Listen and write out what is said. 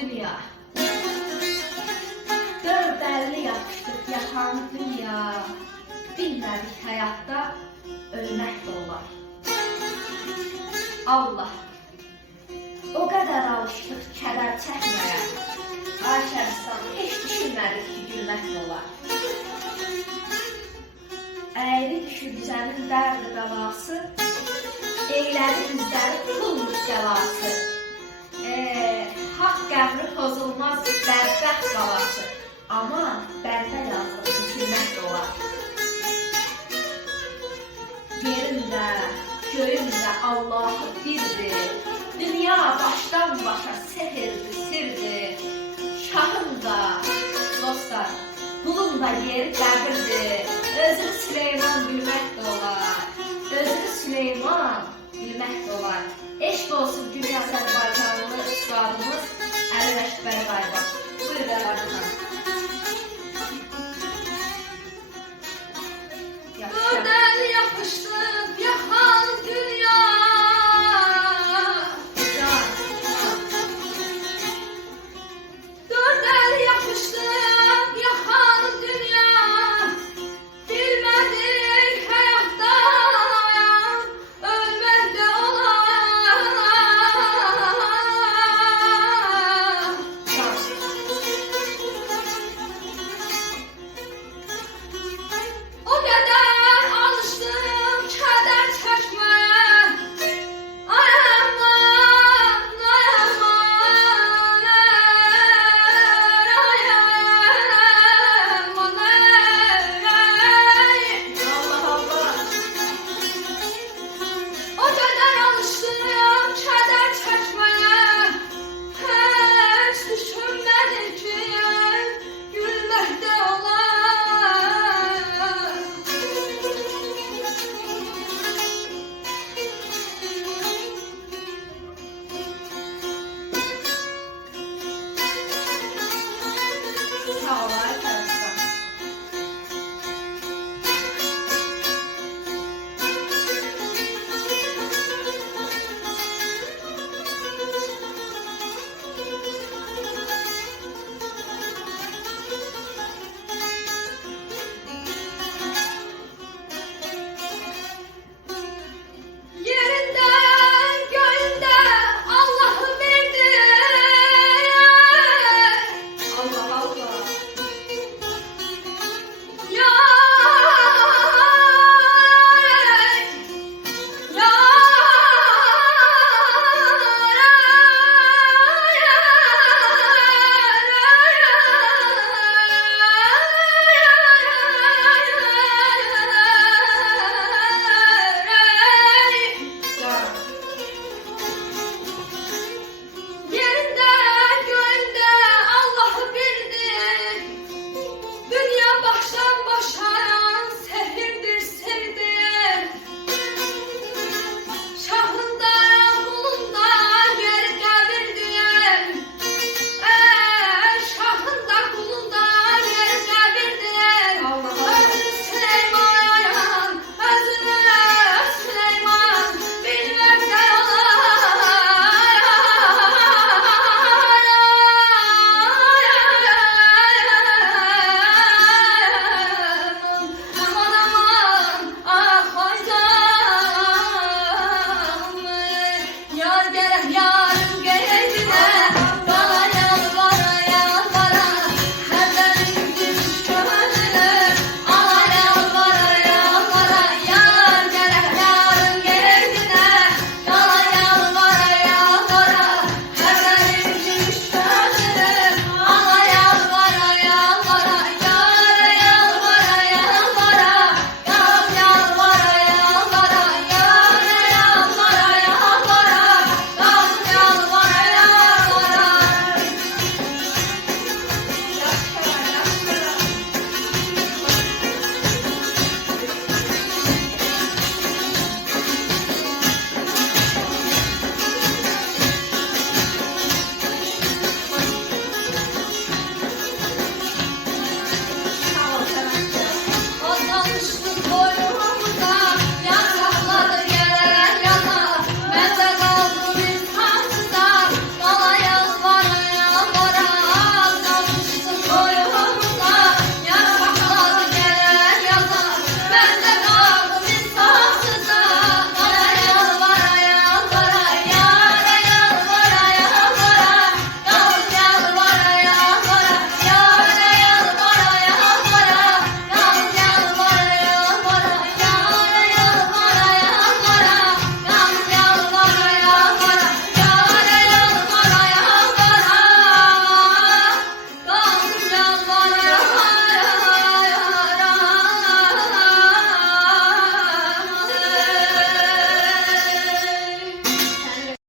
dünya. 450 yapışdık yatan dünya. Bilmədik həyatda ölmək də olar. Allah, o qədər alışdıq kədər çəkməyə. Ay Şəbistan, heç düşünmədik ki, gülmək də olar. Əyri düşür düzənin dərdi qalası, eylədi üzləri qılmış gəlası. Haqq qəmri pozulmaz bədbəxt qalası. Amma bəndə yazılır, gülmək də olar. Yerimdə, göyümdə Allahı birdir. Dünya başdan başa sehirdir, sirdir. Şahın da, dostlar, qulun da yeri qəbirdir. Özünü Süleyman bilmək də olar. Özünü Süleyman bilmək də olar. Eşq olsun dünya Azərbaycanlı üstadımız Əli Rəşbəri Qayba. Buyur, Əli Rəşbəri.